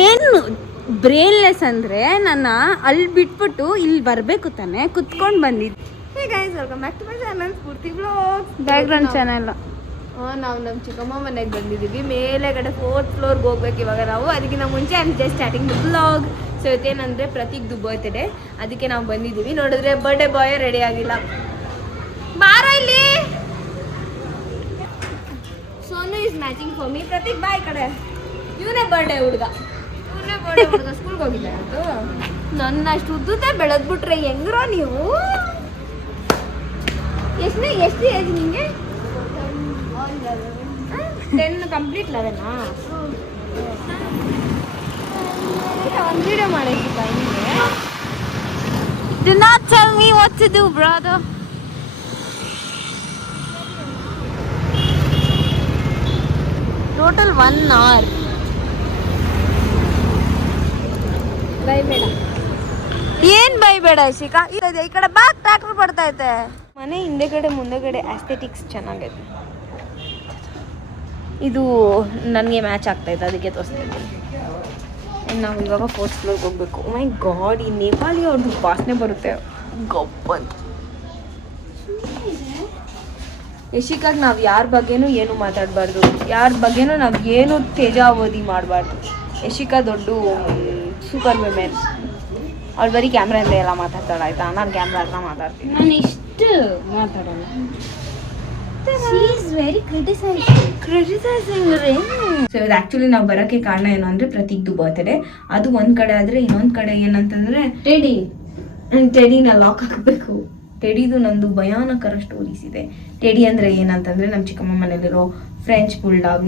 ಏನು ಬ್ರೇನ್ಲೆಸ್ ಅಂದರೆ ನನ್ನ ಅಲ್ಲಿ ಬಿಟ್ಬಿಟ್ಟು ಇಲ್ಲಿ ಬರಬೇಕು ತಾನೆ ಕುತ್ಕೊಂಡು ಬಂದಿದ್ದು. Hey guys, welcome back to my channel Spoorthi vlogs. Background channel. ನಾವು ನಮ್ಮ ಚಿಕ್ಕಮ್ಮ ಮನೆಗೆ ಬಂದಿದ್ದೀವಿ. ಮೇಲೆಗಡೆ 4th ಫ್ಲೋರ್ಗೆ ಹೋಗ್ಬೇಕು ಇವಾಗ ನಾವು. ಅದಕ್ಕಿಂತ ಮುಂಚೆ I am just starting the vlog. So ಇವತ್ತೇನಂದರೆ ಪ್ರತೀಕ್ದು ಬರ್ತ್ಡೇ, ಅದಕ್ಕೆ ನಾವು ಬಂದಿದ್ದೀವಿ. ನೋಡಿದ್ರೆ ಬರ್ಡೇ ಬಾಯ್ ರೆಡಿ ಆಗಿಲ್ಲ. ಬಾರ ಇಲ್ಲಿ. Sonu is matching for me. Prateek boy ಕಡೆ. ಇವನೇ ಬರ್ಡೇ ಹುಡುಗ ಸ್ಕೂಲ್ಗೆ ಹೋಗಿದ್ದೆ ಅದು. ನನ್ನ ಅಷ್ಟು ಉದ್ದುತ್ತೆ ಬೆಳೆದ್ಬಿಟ್ರೆ ಹೆಂಗ್ರೋ ನೀವು. ಎಷ್ಟು ಏಜ್ ನಿಮಗೆ? 10 ಕಂಪ್ಲೀಟ್ 11. ಒಂದು ವಿಡಿಯೋ ಮಾಡಿದ್ದಿಲ್ಲ ನಿಮಗೆ. Do not tell me what to do, brother. Total 1 hour. ಬೈಬೇಡ. ಏನ್ ಬೈಬೇಡ ಶಿಖಾ. ಈ ಕಡೆ ಬ್ಯಾಕ್ ಟ್ರ್ಯಾಕ್ಟರ್ ಬರ್ತಾ ಐತೆ. ಮನೆ ಹಿಂದೆಗಡೆ ಮುಂದೆಗಡೆ ಆಸ್ಥೆಟಿಕ್ಸ್ ಚೆನ್ನಾಗೈತೆ. ಇದು ನನಗೆ ಮ್ಯಾಚ್ ಆಗ್ತಾಯಿತ್ತು, ಅದಕ್ಕೆ ತೋರಿಸ್ತಾ ಇದ್ದೀನಿ. ನಾವು ಇವಾಗ 4th ಫ್ಲೋರ್ಗೆ ಹೋಗ್ಬೇಕು. ಮೈ ಗಾಡ್, ಈ ನೇಪಾಳಿ ಅವ್ರದ್ದು ವಾಸನೆ ಬರುತ್ತೆ ಗಪ್ಪಂತ. ಯಶಿಕಾಗಿ ನಾವು ಯಾರ ಬಗ್ಗೆನೂ ಏನು ಮಾತಾಡಬಾರ್ದು, ಯಾರ ಬಗ್ಗೆನೂ ನಾವು ಏನು ತೇಜಾವಧಿ ಮಾಡಬಾರ್ದು. ಯಶಿಕಾ ದೊಡ್ಡ ಸೂಪರ್ ವಿಮೆನ್. ಅವ್ಳು ಬರೀ ಕ್ಯಾಮ್ರಾಯಿಂದ ಎಲ್ಲ ಮಾತಾಡ್ತಾಳೆ, ಆಯಿತಾ? ನಾನು ಕ್ಯಾಮ್ರಾ ಹತ್ರ ಮಾತಾಡ್ತೀನಿ. ನಾನು ಇಷ್ಟು ಮಾತಾಡಲ್ಲ. She is very criticizing ರೀ. ಸೊ ಇದು ಆ್ಯಕ್ಚುಲಿ ನಾವು ಬರೋಕ್ಕೆ ಕಾರಣ ಏನು ಅಂದರೆ ಪ್ರತೀಕ್ದು ಬರ್ತ್ಡೇ. ಅದು ಒಂದು ಕಡೆ ಆದರೆ ಇನ್ನೊಂದು ಕಡೆ ಏನಂತಂದರೆ ಟೆಡಿನ ಲಾಕ್ ಹಾಕಬೇಕು. ಟೆಡಿದು ನಂದು ಭಯಾನಕರ ಸ್ಟೋರೀಸ್ ಇದೆ. ಟೆಡಿ ಅಂದರೆ ಏನಂತಂದರೆ ನಮ್ಮ ಚಿಕ್ಕಮ್ಮ ಮನೇಲಿರೋ ಫ್ರೆಂಚ್ ಬುಲ್ಡಾಗ್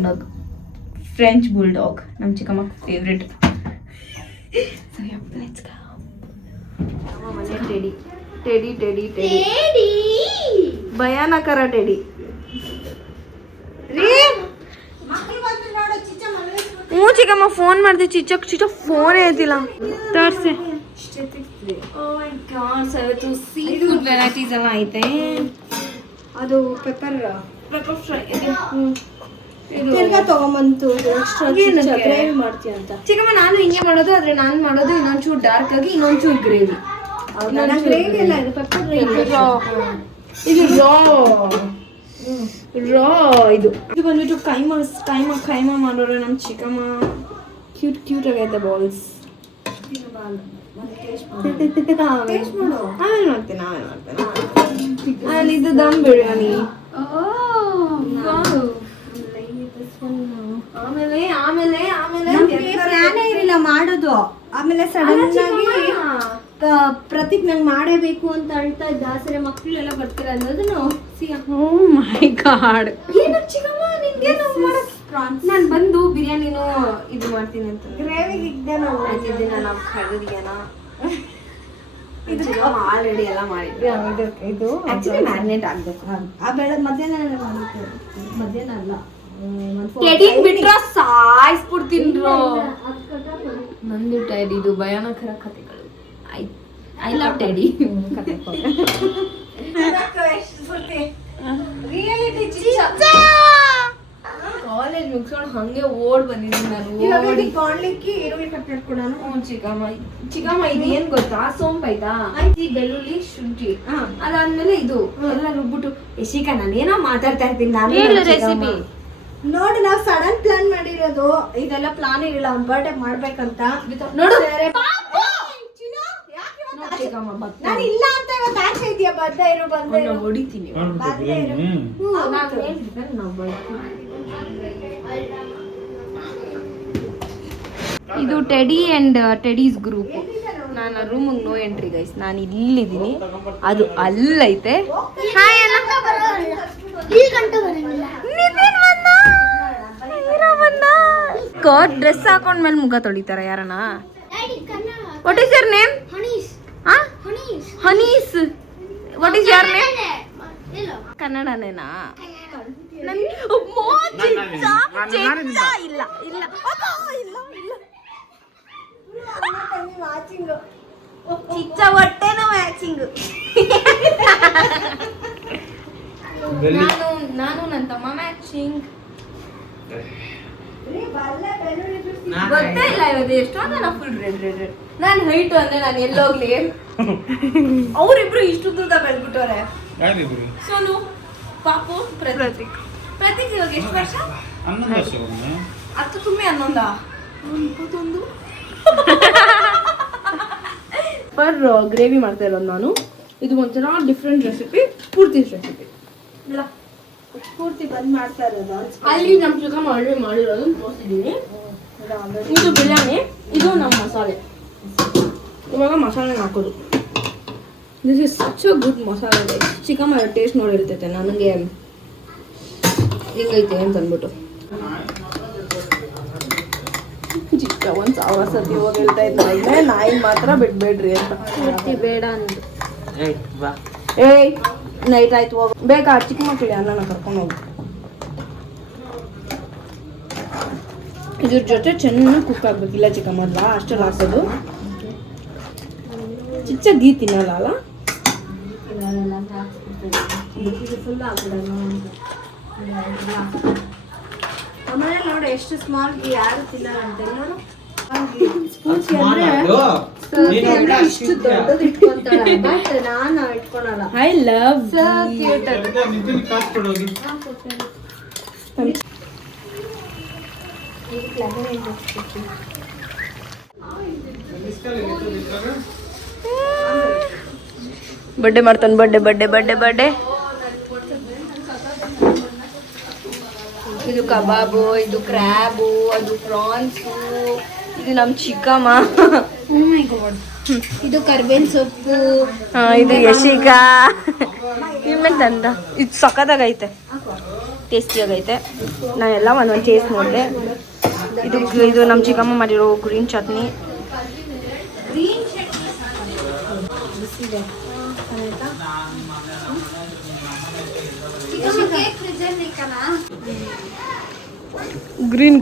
ನಮ್ಮ ಚಿಕ್ಕಮ್ಮ ಫೇವ್ರೆಟ್. Teddy ಭಯಾನಕರ teddy. ಹ್ಞೂ ಚಿಕ್ಕಮ್ಮ ಫೋನ್ ಮಾಡಿದೆ. ಚಿಚ್ಚ ಫೋನೇ ಐತಿಲ್ಲ. ತೋರಿಸಿ. ಸೀ ಫುಡ್ ವೆರೈಟೀಸ್ ಎಲ್ಲ ಐತೆ. ಅದು ಪೆಪ್ಪರ್ ಫ್ರೈ ತಗೊಂಬಂತು. ಗ್ರೇವಿ ಮಾಡ್ತೀಯ ಅಂತ ಚಿಕ್ಕಮ್ಮ. ನಾನು ಹಿಂಗೆ ಮಾಡೋದು, ಆದರೆ ನಾನು ಮಾಡೋದು ಇನ್ನೊಂಚೂರು ಡಾರ್ಕ್ ಆಗಿ, ಇನ್ನೊಂಚೂರು ಗ್ರೇವಿ. ಗ್ರೇವಿ ಎಲ್ಲ ಇದು ಪೆಪ್ಪರ್ ಗ್ರೇವಿ. ಇದು ರಾ ಇದು ಬಂದ್ಬಿಟ್ಟು ಕೈಮಾ ಮಾಡೋರು ನಮ್ಮ ಚಿಕ್ಕಮ್ಮ. ಕ್ಯೂಟ್ ಆಗೈತೆ ಬಾಲ್ಸ್. ಆಮೇಲೆ ಮಾಡ್ತೇನೆ. ಇದು ದಮ್ ಬಿರಿಯಾನಿ. ಆಮೇಲೆ ಪ್ಲಾನೇ ಇರಲಿಲ್ಲ ಮಾಡೋದು. ಆಮೇಲೆ ಸಡನ್ ಆಗಿ ಪ್ರತೀಕ್ ನಂಗೆ ಮಾಡೇಬೇಕು ಅಂತ ಅಳ್ತಾ ಇದ್ದ. ಸರಿ ಮಕ್ಕಳೆಲ್ಲ ಬರ್ತಾರೆ ಅನ್ನೋದನ್ನು. Oh my god. ನಾನು ಬಂದು ಬಿರಿಯಾನಿನೂ ಇದು ಮಾಡ್ತೀನಿ ಅಂತ ಗ್ರೇವಿಗೆ ನಾವು ಕಳೆದಿದ್ದೇನ. ಆಲ್ರೆಡಿ ಎಲ್ಲ ಮಾಡಿದ್ವಿ. ಇದು ಆಕ್ಚುಲಿ ಮ್ಯಾರಿನೇಟ್ ಆಗಬೇಕು. ಆ ಬೆಳಗ್ಗೆ ಮಧ್ಯಾಹ್ನ ಅಲ್ಲ, ಟೆಡಿಂಗ್ ಬಿಟ್ರ ಸಾಯಿಸ್ಬಿಡ್ತೀನ್ರು. ನಂದು ಟೆಡಿದು ಭಯಾನಕರ ಕಥೆಗಳು. ಐ ಲವ್ ಟೆಡಿ ಕತೆ. ಕಾಲೇಜ್ ಮುಗಿಸ್ಕೊಂಡು ಹಂಗೆ ಓಡ್ ಬಂದಿದ್ದೀನಿ ನಾನು. ಚಿಕ್ಕಮ್ಮ ಇದು ಏನ್ ಗೊತ್ತಾ? ಸೋಂಪು ಆಯ್ತಾ, ಬೆಳ್ಳುಳ್ಳಿ, ಶುಂಠಿ, ಅದಾದ್ಮೇಲೆ ಇದು ಎಲ್ಲ ರುಬ್ಬಿಟ್ಟು. ಯಶಿಕಾ ನಾನೇನೋ ಮಾತಾಡ್ತಾ ಇರ್ತೀನಿ. ನಾನು ರೆಸಿಪಿ ನೋಡಿ, ನಾವು ಸಡನ್ ಪ್ಲಾನ್ ಮಾಡಿರೋದು. ಇದೆಲ್ಲ ಪ್ಲಾನ್ ಇರಲಿಲ್ಲ. ಅವ್ನ ಬರ್ಡೇ ಮಾಡ್ಬೇಕಂತ ನೋಡು. ನಾನು ಇಲ್ಲ ಅಂತ ಇವತ್ತು ಆಚೆ ಇದೆಯಾ? ಬರ್ತಾ ಇರೋ ಹೊಡಿತೀನಿ. ಇದು ಟೆಡಿ ಅಂಡ್ ಟೆಡೀಸ್ ಗ್ರೂಪ್. ನಾನು ರೂಮಿಗೆ ನೋ ಎಂಟ್ರಿ ಗೈಸ್. ನಾನು ಇಲ್ಲಿದ್ದೀನಿ, ಅದು ಅಲ್ಲೈತೆ. ಡ್ರೆಸ್ ಹಾಕೊಂಡ್ಮೇಲೆ ಮುಖ ತೊಳಿತಾರ ಯಾರನ? What is your name? ಹನೀಸ್. What is your name? ಕನ್ನಡನೇನಾ? ಚಿಚ್ಚ ಹೊಟ್ಟೆನ ಮ್ಯಾಚಿಂಗ್. ನಾನು ನನ್ನ ತಮ್ಮ ಮ್ಯಾಚಿಂಗ್. ಗೊತ್ತೇ ಇಲ್ಲ ಇವತ್ತು ಎಷ್ಟೊಂದು ನಾ ಫುಲ್ ರೆಡ್ ನಾನು ಹೈಟ್ ಅಂದ್ರೆ ನಾನು ಎಲ್ಲೋಗ್ಲಿ ಅವ್ರಿಬ್ರು ಇಷ್ಟು ದೂರ ಬೆಳ್ಬಿಟ್ಟವ್ರೆ. ಸೋನು ಪಾಪು ಪ್ರತೀಕ್ ಇವಾಗ ಎಷ್ಟು ವರ್ಷ? 11 ವರ್ಷ. 10 ತುಂಬಿ 11 21 ಪರ್ ಗ್ರೇವಿ ಮಾಡ್ತಾ ಇರೋದು ನಾನು. ಇದು ಒಂಥರ ಡಿಫ್ರೆಂಟ್ ರೆಸಿಪಿ, ಪೂರ್ತಿ ರೆಸಿಪಿ ಪೂರ್ತಿ ಬಂದ್ ಮಾಡ್ತಾ ಇರೋದು. ಅಲ್ಲಿ ನಮ್ಮ ಚಿಕನ್ ಆಲ್ರೆಡಿ ಮಾಡಿರೋದು ತೋರಿಸಿದ್ದೀನಿ. ಇದು ಬಿರಿಯಾನಿ, ಇದು ನಮ್ಮ ಮಸಾಲೆ. ಇವಾಗ ಮಸಾಲೆ ಹಾಕೋದು. This is such a good ಮಸಾಲೆ. ಚಿಕನ್ ಟೇಸ್ಟ್ ನೋಡಿ ಇರ್ತೈತೆ ನನಗೆ ಹೆಂಗೈತೆ ಅಂತ ಅಂದ್ಬಿಟ್ಟು. ಚಿಕ್ಕ ಒಂದು 1000 ಸತಿ ಹೋಗಿ ಹೇಳ್ತಾ ಇದ್ದೆ ನಾಯಿ ಮಾತ್ರ ಬಿಡ್ಬೇಡ್ರಿ ಅಂತ. ಬೇಡ ಅಂದ್ರು. ಏಯ್ ನೈಟ್ ಆಯ್ತು ಹೋಗ ಬೇಕಾ ಚಿಕ್ಕ ಮಕ್ಕಳಿಗೆ ಅನ್ನನ ಕರ್ಕೊಂಡು ಹೋಗು. ಇದ್ರ ಜೊತೆ ಚೆನ್ನಾಗಿ ಕುಕ್ ಆಗ್ಬೇಕಿಲ್ಲ ಚಿಕನ್ ಅಲ್ವಾ, ಅಷ್ಟೆಲ್ಲ ಹಾಕೋದು. ಚಿಕ್ಕ ಗೀ ತಿನ್ನಲ್ಲ ಅಲ್ಲ, ಫುಲ್ ಆಗ್ಬಿಡೋಣ. ಆಮೇಲೆ ನೋಡಿ ಎಷ್ಟು ಸ್ಮಾಲ್ ಯಾರು ತಿನ್ನಲ್ಲ ಅಂತ ನೋಡು. ಸ್ಪೂನ್ಸಿ ಅಂದ್ರೆ ಇಷ್ಟು ದೊಡ್ಡದು ಇಟ್ಕೊಂತಾಳೆ, ಬಟ್ ನಾನು ಇಟ್ಕೊಳಲ್ಲ. ಐ ಲವ್ ಬರ್ಡೇ ಮಾಡ್ತಾನೆ. ಬರ್ಡೇ ಇದು ಕಬಾಬು, ಇದು ಕ್ರ್ಯಾಬು, ಅದು ಪ್ರಾನ್ಸು, ಇದು ನಮ್ಮ ಚಿಕ್ಕಮ್ಮ, ಇದು ಕರ್ಬೇವಿನ ಸೊಪ್ಪು, ಇದು ಯಶಿಕ. ಇನ್ಮೇಲೆ ತಂದ ಇದು ಸಖತ್ತಾಗೈತೆ, ಟೇಸ್ಟಿಯಾಗೈತೆ. ನಾನೆಲ್ಲ ಒಂದೊಂದು ಟೇಸ್ಟ್ ನೋಡಿದೆ. ಇದು ನಮ್ಮ ಚಿಕ್ಕಮ್ಮ ಮಾಡಿರೋ ಗ್ರೀನ್ ಚಟ್ನಿ. ಗ್ರೀನು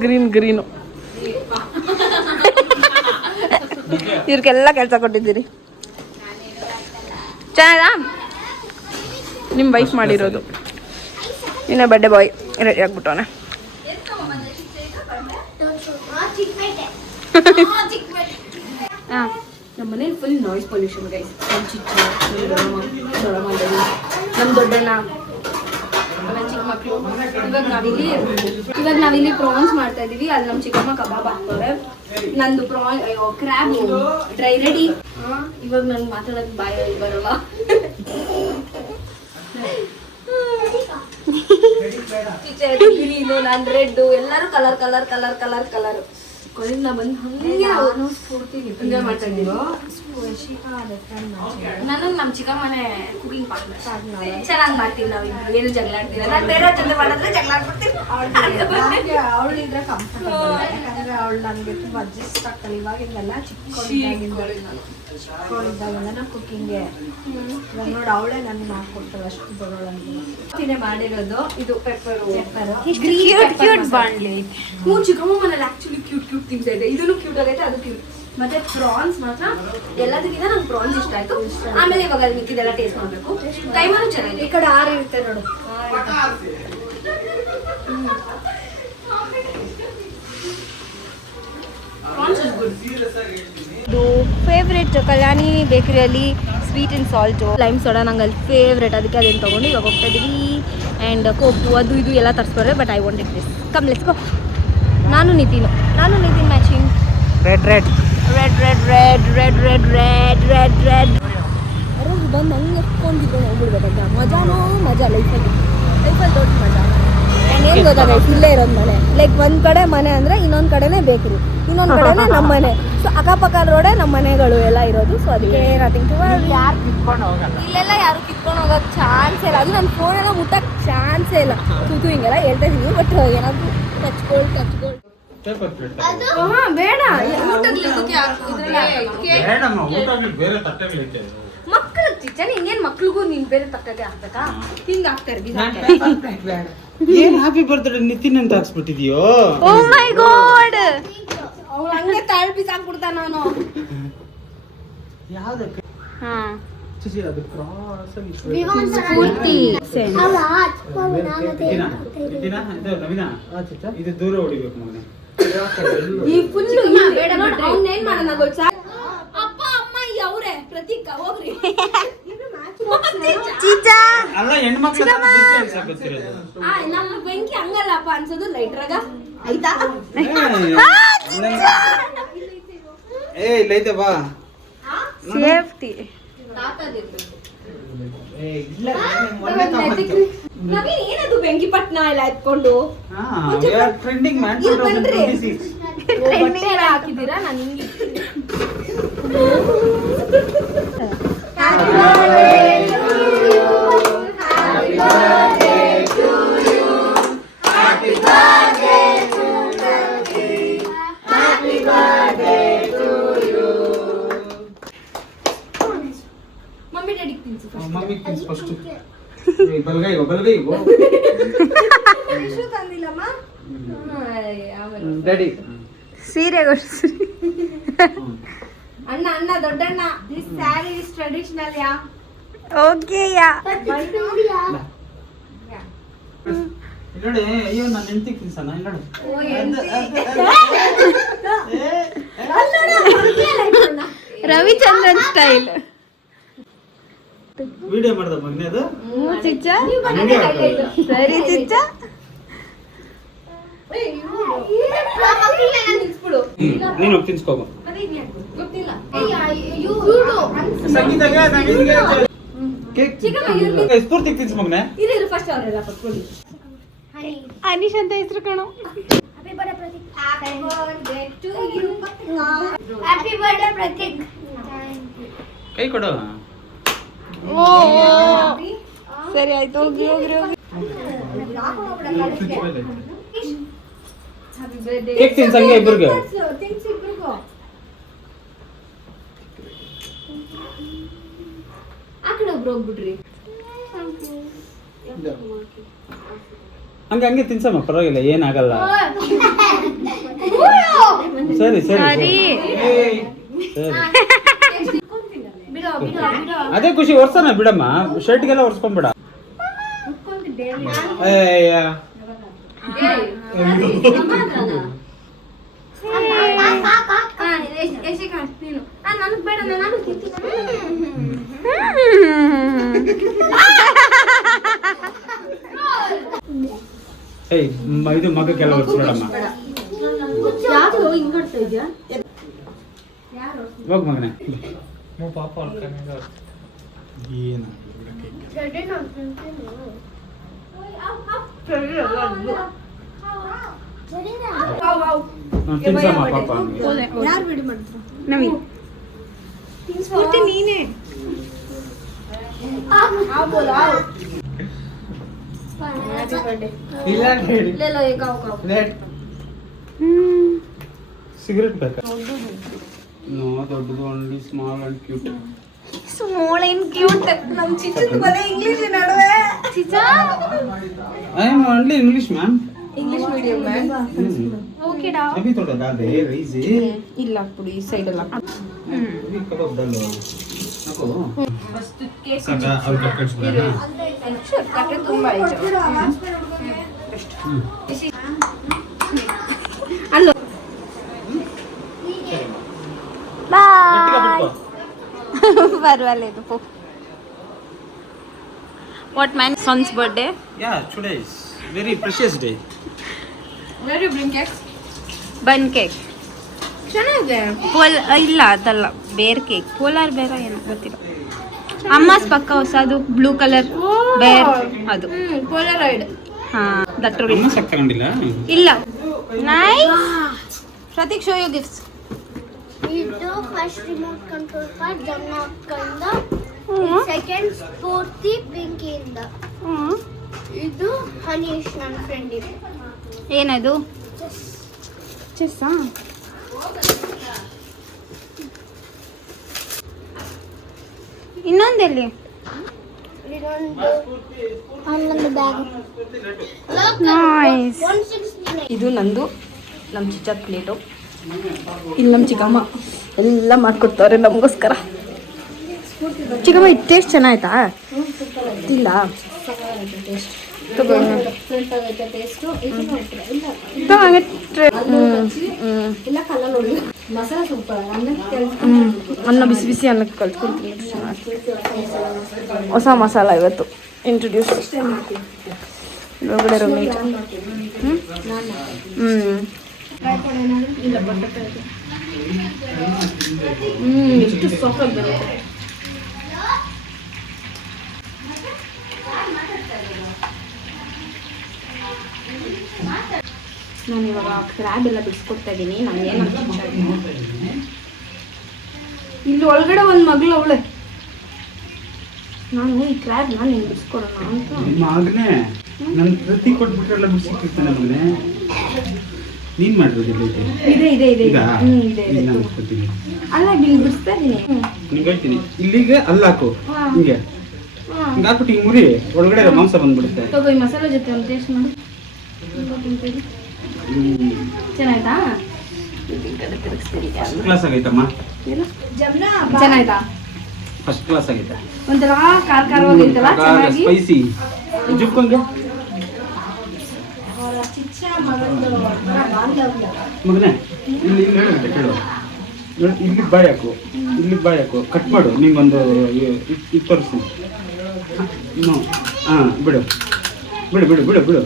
ಇವ್ರಿಗೆಲ್ಲ ಕೆಲಸ ಕೊಟ್ಟಿದ್ದೀರಿ. ಚೆನ್ನಾಗ ನಿಮ್ಮ ವೈಫ್ ಮಾಡಿರೋದು. ಇನ್ನೇ ಬರ್ಡೇ ಬಾಯ್ ರೆಡಿ ಆಗ್ಬಿಟ್ಟವನೆ. ನಮ್ಮ ಮನೇಲಿ ಫುಲ್ ನಾಯ್ಸ್ ಪೊಲ್ಯೂಷನ್ ಗೈಸ್. ನಮ್ಮ ಚಿಕ್ಕ ನಮ್ಮ ದೊಡ್ಡಣ್ಣ, ನನ್ನ ಚಿಕ್ಕ ಮಕ್ಕಳು. ಇವಾಗ ನಾವಿಲ್ಲಿ ಪ್ರಾನ್ಸ್ ಮಾಡ್ತಾ ಇದೀವಿ. ಅಲ್ಲಿ ನಮ್ಮ ಚಿಕ್ಕಮ್ಮ ಕಬಾಬ್ ಹಾಕ್ತಾರೆ. ನಂದು ಕ್ರ್ಯಾಬ್ ಡ್ರೈ ರೆಡಿ. ಇವಾಗ ನನ್ಗೆ ಮಾತಾಡೋದು ಬಾಯಲ್ಲಿ ಬರಲ್ಲ. ಗ್ರೀನು, ನಾನು ರೆಡ್, ಎಲ್ಲರೂ ಕಲರ್ ಕೊನೆಗೆ ಬಂದು ಹಂಗೆ ಸ್ಫೂರ್ತಿ ಎಂಜಾಯ್ ಮಾಡ್ತಾ ಇದ್ದೀವಿ. ನಾನು ನಮ್ಮ ಚಿಕ್ಕಮ್ಮನೆ ಕುಕಿಂಗ್ ಚೆನ್ನಾಗಿ ಮಾಡ್ತೀವಿ ನಾವಿಬ್ರು. ಏನು ಜಗಳ ಆಡ್ತೀವಿ. ನಾನು ಬೇರೆ ಜೊತೆ ಮಾಡಿದ್ರೆ ಜಗಳ ಆಡ್ಬಿಡ್ತೀನಿ. ಅವಳಿದ್ರೆ ಕಂಫರ್ಟಬಲ್, ಯಾಕಂದ್ರೆ ಅವಳು ನನಗೆ ತುಂಬಾ ಅಡ್ಜಸ್ಟ್ ಆಗ್ತಾಳೆ. ಇವಾಗಿಂದೆಲ್ಲ ಚಿಕ್ಕವಳಿದ್ದಾಗೆಲ್ಲ ಕುಕ್ಕಿಂಗ್ಗೆ. ಇವಾಗ ನೋಡಿ ಅವಳೇ ನನಗೆ ಮಾಡ್ಕೊಡ್ತಾಳೆ, ಅಷ್ಟು ಬರೋಳಂಗೆ ಮಾಡಿರೋದು. ಇದು ಪೆಪ್ಪರು ಕ್ಯೂಟ್ ಬಾಂಡ್ಲಿ. ಚಿಕ್ಕಮ್ಮ ಮನೇಲಿ ಆಕ್ಚುಲಿ ಕ್ಯೂಟ್ ಥಿಂಗ್ಸ್ ಇದೆ. ಇದನ್ನು ಕ್ಯೂಟ್ ಆಗೈತೆ, ಅದು ಕ್ಯೂಟ್. ಮತ್ತೆ ಪ್ರಾನ್ಸ್ ಮಾತ್ರ ಎಲ್ಲದಕ್ಕಿಂತ ನಂಗೆ ಪ್ರಾನ್ಸ್ ಇಷ್ಟ ಆಯ್ತು. ಆಮೇಲೆ ಇವಾಗ ಅಲ್ಲಿ ಮಿಕ್ಕಿದೆಲ್ಲ ಟೇಸ್ಟ್ ಮಾಡಬೇಕು. ಟೈಮರು ಚೆನ್ನಾಗಿದೆ. ಈ ಕಡೆ 6 ಇರುತ್ತೆ ನೋಡು. ಇದು ಫೇವ್ರೆಟ್ ಕಲ್ಯಾಣಿ ಬೇಕರಿಯಲ್ಲಿ sweet and salt lime soda ನಂಗೆ ಅಲ್ಲಿ ಫೇವ್ರೆಟ್. ಅದಕ್ಕೆ ಅದನ್ನು ತೊಗೊಂಡು ಇವಾಗ ಹೋಗ್ತಾ ಇದ್ದೀವಿ. ಆ್ಯಂಡ್ ಕೋಕು ಅದು ಇದು ಎಲ್ಲ ತರಿಸ್ಬಾರ್ರೆ. But I want it this. Come let's go. ನಾನು ನಿತಿನ್ ಮ್ಯಾಚಿಂಗ್ ರೆಡ್ ಅರೋದು ಬಂದು ಹಂಗೆ ಎತ್ಕೊಂಡಿದ್ರು ಹೋಗ್ಬಿಡ್ಬೇಕಂತ. ಮಜಾ ಲೈಫಲ್ಲಿ ದೊಡ್ಡ ಮಜಾ. ಆ್ಯಂಡ್ ಏನು ಗೊತ್ತಾಗೈತೆ, ಇಲ್ಲೇ ಇರೋದು ಮನೆ. ಲೈಕ್ ಒಂದು ಕಡೆ ಮನೆ ಅಂದರೆ ಇನ್ನೊಂದು ಕಡೆನೇ ಬೇಕರಿ, ಇನ್ನೊಂದು ಕಡೆನೇ ನಮ್ಮ ಮನೆ. ಸೊ ಅಕ್ಕಪಕ್ಕ ರೋಡೇ ನಮ್ಮ ಮನೆಗಳು ಎಲ್ಲ ಇರೋದು. ಸೊ ಅದಕ್ಕೆ ನಥಿಂಗ್ ಟು ವರಿ. ಇಲ್ಲೆಲ್ಲ ಯಾರು ಕಿತ್ಕೊಂಡು ಹೋಗೋಕ್ಕೆ ಚಾನ್ಸೇ ಇಲ್ಲ. ಅದು ನನ್ನ ಫೋನೆಲ್ಲ ಮುಟ್ಟಕ್ಕೆ ಚಾನ್ಸೇ ಇಲ್ಲ. ತೂತು ಹಿಂಗೆಲ್ಲ ಹೇಳ್ತಾ ಇದ್ದೀವಿ. ಬಟ್ ಏನಾದರೂ ಟಚ್ಗೋಲ್ಡ್ ಬೇಡ. ಮಕ್ಕಳು ಚಿಚ್ಚನ್ ಹಿಂಗೇನು ಮಕ್ಳಿಗೂ ನೀನು ಬೇರೆ ತಟ್ಟೆ ಹಾಕ್ಬೇಕಾ? ಹಿಂಗೆ ಹಾಕ್ತಾರೆ. ಏನ್ ಹ್ಯಾಪಿ ಬರ್ತ್ಡೇ ನಿತಿನ್ ಅಂತ ಹಾಕ್ಸ್ಬಿಟ್ಟಿದ್ಯೋ? ಓ ಮೈ ಗಾಡ್. ಅವ್ನು ಹಂಗೆ ತಾಳ್ ಬೀಸ್ ಹಾಕ್ಬಿಡ್ತಾನ. ನಾನು ಯಾವ್ದಕ್ಕೆ? ಹಾಂ ಚಿಚಿ ಅದು ಕ್ರಾಸ್ ಆಗಿ ಪೂರ್ತಿ ಇದು ದೂರ ಹೊಡಿಬೇಕು ಮಗನೇ. ಈ ಫುಲ್ ಅವ್ನೇನ್ ಮಾಡೋಣ ಗೊತ್ತಾ? ಅಪ್ಪ ಅಮ್ಮ ಅವ್ರೆ ಪ್ರತೀಕ ಹೋಗ್ರಿ. ಅಲ್ಲ ಹೆಣ್ಮಕ್ಳು ನಮ್ಮ ಬೆಂಕಿ ಹಂಗಲ್ಲಪ್ಪ ಅನ್ಸೋದು ಲೈಟ್ರಾಗ ಆಯ್ತಾ? ಏ ಇಲ್ಲ ಐತೆ ಬಾ. ಸೇಫ್ಟಿ. ನವೀನ್ ಏನದು ಬೆಂಕಿ ಪಟ್ನ ಎಲ್ಲ ಎತ್ಕೊಂಡು ಟ್ರೆಂಡಿಂಗ್ ಮ್ಯಾನ್ ಇಲ್ಲಿ ಬನ್ರಿ. ಬಟ್ಟೆ ಎಲ್ಲ ಹಾಕಿದ್ದೀರಾ? ನಾನು ಹಿಂಗೆ ಮಮ್ಮಿ ಡ್ಯಾಡಿಗೆ ತಿನ್ಸಿ ಮಮ್ಮಿ ತಿನ್ಸ್ ಫಸ್ಟ್. ಬಲ್ಗೈಗೋ ತಂದಿಲ್ಲಮ್ಮ ಡ್ಯಾಡಿ ಸೀರೆ ಕೊಡ್ಸಿ. ಅಣ್ಣ ದೊಡ್ಡಣ್ಣ. This sari is traditional yeah. Okay yeah. ನೋಡಿ ಅಯ್ಯೋ ನಾನು ಹೆಂಡತಿ ತಿನ್ಸಣ ನೋಡಿ. ರವಿಚಂದ್ರನ್ ಸ್ಟೈಲ್. ವಿಡಿಯೋ ಮಾಡ್ದ ಮಗನೇ ಅದು. ಚಿಚ್ಚ ಸರಿ ಚಿಚ್ಚ. ನೀನು ಹೋಗಿ ತಿನ್ಸ್ಕೋಗು. ಗೊತ್ತಿಲ್ಲ. ಸ್ಫೂರ್ತಿ ತಿನ್ಸ್ ಮಗನೇ. ಇರು ಫಸ್ಟ್ ಅವರೆಲ್ಲ ಪಟ್ಕೊಳ್ಳಿ. ಅನೀಶ್ ಅಂತ ಹೆಸರು ಕಣೋ. Happy birthday Prateek. ಕೈ ಕೊಡು. ಓ ಸರಿ ಆಯ್ತು, ಹೋಗ್ರಿ. ಕೇಕ್ ತಿನ್ಸ್ ಹಂಗೆ ಇಬ್ರಿಗೆ. ಆ ಕಡೆ ಒಬ್ರು ಹೋಗ್ಬಿಡ್ರಿ. ಹಂಗೆ ತಿನ್ಸಮ್ಮ, ಪರವಾಗಿಲ್ಲ, ಏನಾಗಲ್ಲ. ಸರಿ ಸರಿ. ಅದೇ ಖುಷಿ. ಒರ್ಸನ ಬಿಡಮ್ಮ, ಶರ್ಟ್ಗೆಲ್ಲ ಒರ್ಸ್ಕೊಂಡ್ಬಿಡ. ನನಗ್ ಬೇಡ, ನಾನು ತಿಂತೀನಿ. ಇದು ಮಗಕ್ಕೆಲ್ಲ ಒರ್ಸ್ಬಿಡಮ್ಮ. ಹೋಗ್ ಮಗನೇ. ಏನು ತಿನ್ಸಮ್ಮ ಪಾಪ. ಯಾರು ಬಿಡಿ ಮಾಡಿದ್ರು? ನವೀನ್ ಪೂರ್ತಿ ನೀನೇ. ಸಿಗರೇಟ್ ಬೇಕಾ? ನೋ, ದೊಡ್ಡದು only small and cute. Small and cute. ನಮ್ ಚಿಚ್ಚದ ಬಲೆ ಇಂಗ್ಲಿಷ್ ನಡುವೆ. I am only English ma'am. English medium ma'am. Okay ಡಾ. अभी थोड़ा डाल दे रईस ಇಲ್ಲ ಪುಡಿ ಈ ಸೈಡ್ ಎಲ್ಲ. अभी कबाब डालो नको ಫಸ್ಟ್ ಕೇಕ್ सगा और कट कट ना ಕಟ್ಟೆ ತುಂಬಾ ಆಯ್ತು. ಅಲ್ಲ ಬಾಯ್. ಪರವಾಗಿಲ್ಲ ಪೋ. What man son's birthday? yeah today is very precious day. Where you bring cake? Bun cake ಚೆನ್ನಾಗಿದೆ. ಇಲ್ಲ ಅದಲ್ಲ, ಬೇರ್ ಕೇಕ್. ಪೋಲಾರ್ ಬೇರೆ ಏನೋ ಗೊತ್ತಿಲ್ಲ. ಅಮ್ಮಸ್ ಪಕ್ಕ ಹೊಸದು ಬ್ಲೂ ಕಲರ್ ಬೇರ್ ಅದು. ಪೋಲಾರಾಯ್ಡ್. ಹಾ ದಟ್ರು ಅಮ್ಮ ಸಕ್ಕಂಡಿಲ್ಲ ಇಲ್ಲ. Nice. Prateek show you gifts. ಇದು ಫಸ್ಟ್ ರಿಮೋಟ್ ಕಂಟ್ರೋಲ್ ಕಾರ್ಡ್ ಜಮ್ನ ಹಾಕೊಂಡ. ಸೆಕೆಂಡ್ ಸ್ಫೂರ್ತಿ ಪಿಂಕಿಯಿಂದ. ಇದು ಹನೀಶ್ ನನ್ನ ಫ್ರೆಂಡ್ ಇದೆ. ಏನದು? ಚೆಸ್ಸಾ? ಇನ್ನೊಂದೆಲ್ಲಿ? ಇನ್ನೊಂದು ಬ್ಯಾಗ್. ನೈಸ್. 169. ಇದು ನಂದು, ನಮ್ಮ ಚಿಚ್ಚದ ಪ್ಲೇಟು. ಇಲ್ಲಿ ನಮ್ಮ ಚಿಕ್ಕಮ್ಮ ಎಲ್ಲ ಮಾಡ್ಕೊಡ್ತಾರೆ ನಮಗೋಸ್ಕರ. ಚಿಕ್ಕಮ್ಮ ಇದು ಟೇಸ್ಟ್ ಚೆನ್ನಾಯ್ತಾ? ಇಲ್ಲ ಅನ್ನ ಬಿಸಿ ಬಿಸಿ ಅನ್ನಕ್ಕೆ ಕಲ್ಸ್ಕೊಳ್ತೀನಿ. ಹೊಸ ಮಸಾಲ ಇವತ್ತು ಇಂಟ್ರೊಡ್ಯೂಸ್. ಒಳಗಡೆ ರೊಮೀಟ್. ಎಷ್ಟು ಸಾಫ್ಟ್ ಬರುತ್ತೆ. ನಾನು ಇವಾಗ ಕ್ರ್ಯಾಬ್ ಎಲ್ಲ ಬಿಡಿಸ್ಕೊಡ್ತಾ ಇದ್ದೀನಿ. ನಾನು ಏನಂತ ಇಲ್ಲಿ ಒಳಗಡೆ ಒಂದು ಮಗಳು ಅವಳೆ. ನಾನು ಈ ಕ್ರ್ಯಾಬ್ ನಾನು ನಿಂಗೆ ಬಿಡಿಸ್ಕೊಡೋಣ ಅಂತ. ಮಗನೇ ನನ್ನ ಪ್ರತಿ ಕೊಟ್ಬಿಟ್ರೆಲ್ಲ ಬಿಡಿಸಿರ್ತಾನೆ ಮಗನೇ. ನೀನು ಮಾಡಿರೋದಿಲ್ಲ ಇದೆ ಇದೆ ಇದೆ ಈಗ ಇದೆ ಈಗ ಇದೆ. ನಾನು ಬಿಡ್ತೀನಿ. ಅಲ್ಲ ಇಲ್ಲಿ ಬಿಡಿಸ್ತಾ ಇದ್ದೀನಿ. ನಿಂಗೆ ಹೇಳ್ತೀನಿ, ಇಲ್ಲಿಗೆ ಅಲ್ಲಿ ಹಾಕು, ಹಿಂಗೆ ಹಿಂಗೆ ಹಾಕ್ಬಿಟ್ಟು ಹಿಂಗೆ ಮುರಿ, ಒಳಗಡೆ ಮಾಂಸ ಬಂದ್ಬಿಡುತ್ತೆ. ತಗೋ ಈ ಮಸಾಲೆ ಜೊತೆ ಒಂದು ಟೇಸ್ಟ್ ಮಾಡಿ. ಚೆನ್ನಾಯ್ತಾ? ಫಸ್ಟ್ ಕ್ಲಾಸ್ ಆಗೈತಮ್ಮ, ಚೆನ್ನಾಯ್ತಾ? ಫಸ್ಟ್ ಕ್ಲಾಸ್ ಆಗೈತೆ. ಒಂಥರ ಖಾರ ಖಾರವಾಗಿರ್ತಲ್ಲ, ಚೆನ್ನಾಗಿ. ಸ್ಪೈಸಿ ಜುಕ್ಕೊಂಗೆ ಮಗನೇ. ಇಲ್ಲಿ ಇಲ್ಲಿ ಹೇಳುತ್ತೆ ಕೇಳು, ಇಲ್ಲಿಗೆ ಬಾಯಿ ಹಾಕು, ಇಲ್ಲಿಗೆ ಬಾಯಿ ಹಾಕು, ಕಟ್ ಮಾಡು. ನಿಂಗೊಂದು ಇದು ತೋರಿಸ್ತೀನಿ. ಹಾಂ ಬಿಡು ಬಿಡು ಬಿಡು ಬಿಡು ಬಿಡು.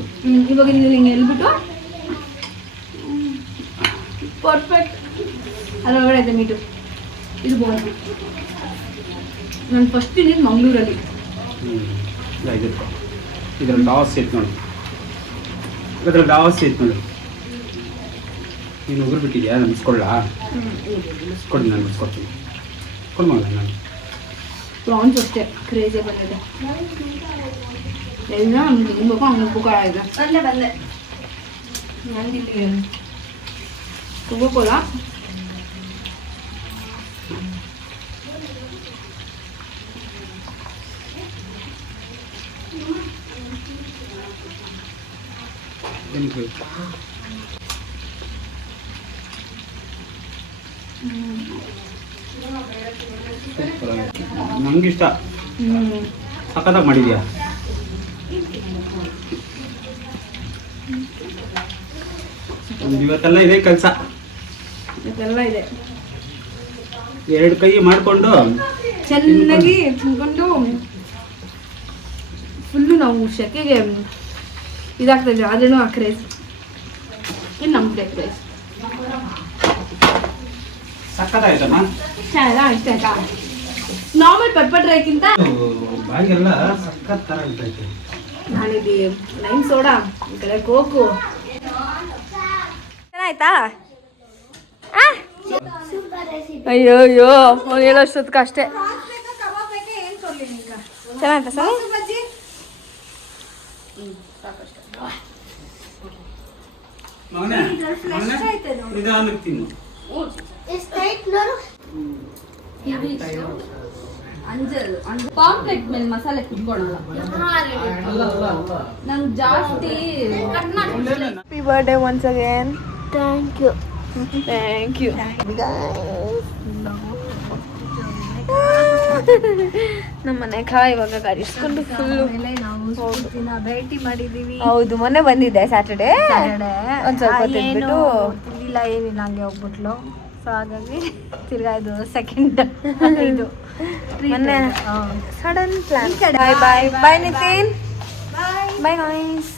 ಇವಾಗ ಇಲ್ಲಿ ಹಿಂಗೆ ಎಲ್ಬಿಟ್ಟು ಪರ್ಫೆಕ್ಟ್. ಅದ್ರೊಳಗಡೆ ಐತೆ ಮೀಟು. ಇದು ಬೋನ್. ನಾನು ಫಸ್ಟ್ ತಿಂದಿದ್ದು ಮಂಗಳೂರಲ್ಲಿ. ಇದ್ರಲ್ಲಿ ಲಾಸ್ ಐತೆ ನೋಡು, ಇದ್ರಲ್ಲಿ ಲಾಸ್ ಐತೆ ನೋಡು. ನೀನು ಉಗುರು ಬಿಟ್ಟಿದ್ಯಾ? ನಾನು ಬಿಸ್ಕೊಳ್ಳ ಬಿಸ್ಕೊಡಿ, ನಾನು ಬಿಸ್ಕೊಡ್ತೀನಿ. ಕೊಡು ಮಗ. ನಾನು ಪ್ರಾನ್ಸ್ ಅಷ್ಟೇ ಕ್ರೇಜಿ ಬಂದಿದೆ. ಎಲ್ಲ ಹಿಂಗಬೇಕು ಹಂಗೆ ಉಪ್ಪು ಇದೆ. ಬಂದೆ ಬಂದೆ. ನಂದಿಲ್ಲಿ ತಗೋಕೋಲ್ಲ. ಏನಕ್ಕೆ ನಂಗಿಷ್ಟ. ಸಖತ್ತಾಗಿ ಮಾಡಿದ್ಯಾ. ಇವತ್ತೆಲ್ಲ ಇದೆ ಕೆಲಸ. ಇದೆಲ್ಲ ಇದೆ. ಎರಡು ಕೈ ಮಾಡಿಕೊಂಡು ಚೆನ್ನಾಗಿ ತಿನ್ಕೊಂಡು ಫುಲ್ಲು ನಾವು ಶೆಕೆಗೆ ಇದಾಗ್ತಾ ಇದ್ವಿ. ಆದ್ರೂ ಆ ಕ್ರೇಜ್ ಇನ್ನು ನಮ್ಗೆ ಕ್ರೇಜ್. ಸಖತ್ತಾಯ್ತಮ್ಮ. ಚೆನ್ನಾಗಿ ಇಷ್ಟ ಆಯ್ತಾ? ನಾರ್ಮಲ್ ಪೆಪ್ಪರ್ ಡ್ರೈಕ್ಕಿಂತ ಬಾಯಿಗೆಲ್ಲ ಸಖತ್ ಥರ ಇರ್ತೈತೆ. ನಾನಿಲ್ಲಿ ಲೈಮ್ ಸೋಡಾ, ಈ ಕಡೆ ಕೋಕು. ಚೆನ್ನಾಯ್ತಾ? ಅಯ್ಯೋ ಅಯ್ಯೋ ಅವ್ನು ಹೇಳೋಷ್ಟೊತ್ತಿಗೆ ಅಷ್ಟೇ. ಚೆನ್ನಾಯ್ತಾ ಸರ್? ಮಗನೇ ನಿಧಾನಕ್ಕೆ ತಿನ್ನು. ಪಾಂಪ್ಲೆಟ್ ಮೇಲೆ ಮಸಾಲೆ ಕುತ್ಕೊಳ್ಳಲ್ಲ. ನಂಗೆ ಜಾಸ್ತಿ. Happy birthday once again. Thank you. Thank you. ನಮ್ಮ ಮನೆ ಇವಾಗ ಗಾಡಿಸ್ಕೊಂಡು ಫುಲ್ಲು ದಿನ ಭೇಟಿ ಮಾಡಿದೀವಿ. ಹೌದು, ಮೊನ್ನೆ ಬಂದಿದ್ದೆ ಸ್ಯಾಟರ್ಡೇ. ಒಂದು ಸ್ವಲ್ಪ ತಿಂದ್ಬಿಟ್ಟು ತಿಂದಿಲ್ಲ, ಏನಿಲ್ಲ, ಹಂಗೆ ಹೋಗ್ಬಿಟ್ಲು. ಸೊ ಹಾಗಾಗಿ ತಿರ್ಗಾ ಇದು ಸೆಕೆಂಡ್ ಇದು ಮೊನ್ನೆ sudden plan. Bye bye bye Nitin. Bye guys.